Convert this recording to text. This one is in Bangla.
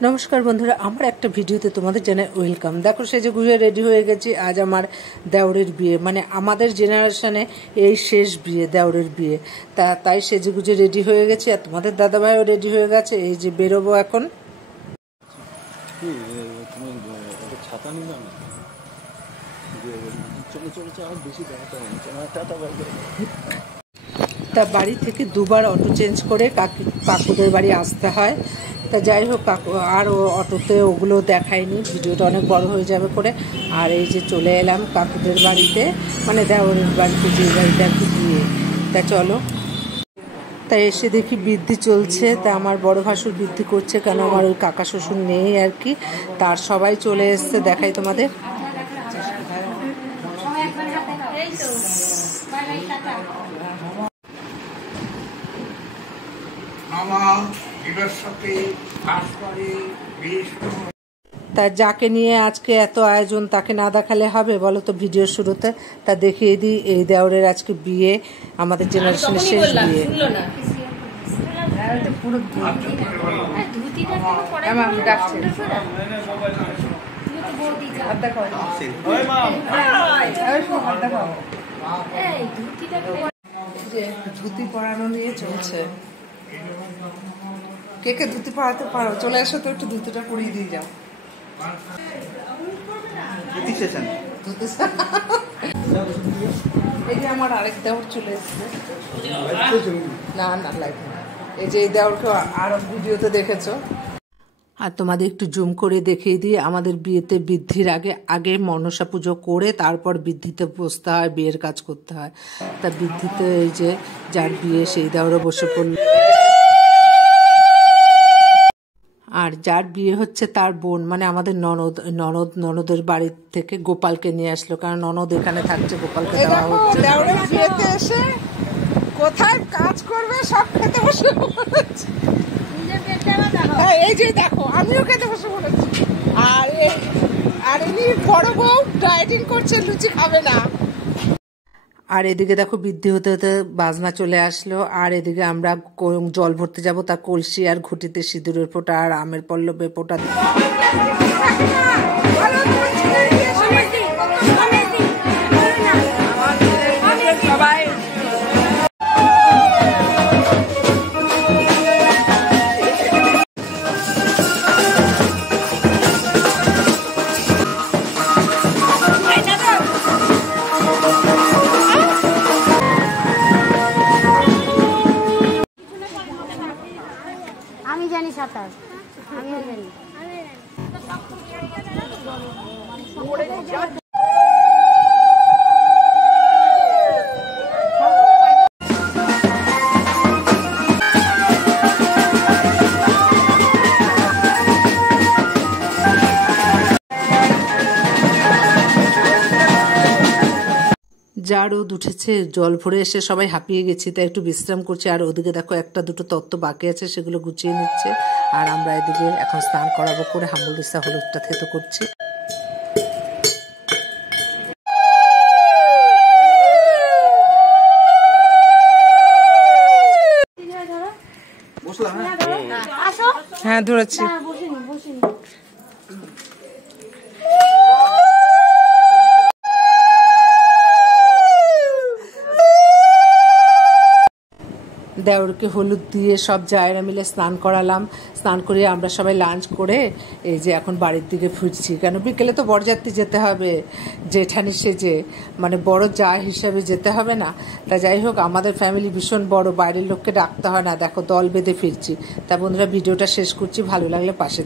নমস্কার বন্ধুরা, আমার একটা ভিডিওতে তোমাদের জানাই ওয়েলকাম। দেখো সেজে গুজে রেডি হয়ে গেছি। আজ আমার দেওরের বিয়ে, মানে আমাদের জেনারেশনে এই শেষ বিয়ে, দেওরের বিয়ে। তাই সেজে গুজে রেডি হয়ে গেছি, আর তোমাদের দাদাভাইও রেডি হয়ে গেছে। এই যে বেরোবো এখন। তা বাড়ি থেকে দুবার অটো চেঞ্জ করে কাকুদের বাড়ি আসতে হয়। তা যাই হোক, কাকু আর অটোতে ওগুলো দেখায়নি, ভিডিওটা অনেক বড় হয়ে যাবে করে। আর এই যে চলে এলাম কাকুদের বাড়িতে, মানে দেওরের বাড়িতে, যে বাড়িতে আর কি বিয়ে। তা চলো। তাই এসে দেখি বৃদ্ধি চলছে। তা আমার বড় ভাসুর বৃদ্ধি করছে, কেন আমার ওই কাকা শ্বশুর নেই আর কি। তার সবাই চলে এসছে, দেখাই তোমাদের। তা যাকে নিয়ে আজকে এত আয়োজন, তাকে না দেখালে হবে বলো তো ভিডিওর শুরুতে? তা দেখিয়ে দিই, এই দেওরের আজকে বিয়ে, আমাদের জেনারেশনের শেষ বিয়ে। ধুতি পরানো নিয়ে চলছে। কে কে ধুতি পরাতে পারো চলে আসো তো, একটু ধুতিটা পরিয়ে দিয়ে যাও। এই যে আমার আরেক দেওর চলে এসছে। না না লাগে, এই যে এই দেওরকে আরো ভিডিওতে দেখেছো। আর তোমাদের একটু জুম করে দেখিয়ে দিই, আমাদের বিয়েতে বৃদ্ধির আগে মনসা পুজো করে তারপর বৃদ্ধিতে বসতে হয়, বিয়ের কাজ করতে হয়। তা বৃদ্ধিতে এই যে যার বিয়ে সেই দেওরে বসে পড়ল। আর যার বিয়ে হচ্ছে তার বোন, মানে আমাদের ননদের বাড়ির থেকে গোপালকে নিয়ে আসলো, কারণ ননদ এখানে থাকছে, গোপালকে দেওয়া হচ্ছে। দেওরের বিয়েতে এসে কোথায় কাজ করবে সব খেতে বসে পড়েছে। এই যে দেখো, আমিও খেতে বসে পড়েছি। আর ইনি বড় বউ ডায়েটিং করছে, লুচি খাবে না। আর এদিকে দেখো বৃদ্ধি হতে হতে বাজনা চলে আসলো। আর এদিকে আমরা জল ভরতে যাব, তার কলসি আর ঘুটিতে সিঁদুরের ফোঁটা আর আমের পল্লবে ফোঁটা। আমি জানি সাঁতার, আমিও জানি। যা রোদ উঠেছে, জল ভরে এসে সবাই হাঁপিয়ে গেছি, তাই একটু বিশ্রাম করছি। আর ওদিকে দেখো একটা দুটো তত্ত্ব বাকি আছে, সেগুলো গুছিয়ে নিচ্ছে। আর আমরা এদিকে এখন স্নান করাবো করে হামুলিসা হলুদটা থেতো করছি। হ্যাঁ ধরেছি। দেওরকে হলুদ দিয়ে সব জায়গা মিলে স্নান করালাম। স্নান করিয়ে আমরা সবাই লাঞ্চ করে এই যে এখন বাড়ির দিকে ফিরছি, কেন বিকেলে তো বরযাত্রী যেতে হবে, জেঠানি সেজে, মানে বড় যা হিসাবে যেতে হবে না। তা যাই হোক, আমাদের ফ্যামিলি ভীষণ বড়, বাইরের লোককে ডাকতে হয় না। দেখো দল বেঁধে ফিরছি। তা বন্ধুরা, ভিডিওটা শেষ করছি, ভালো লাগলে পাশে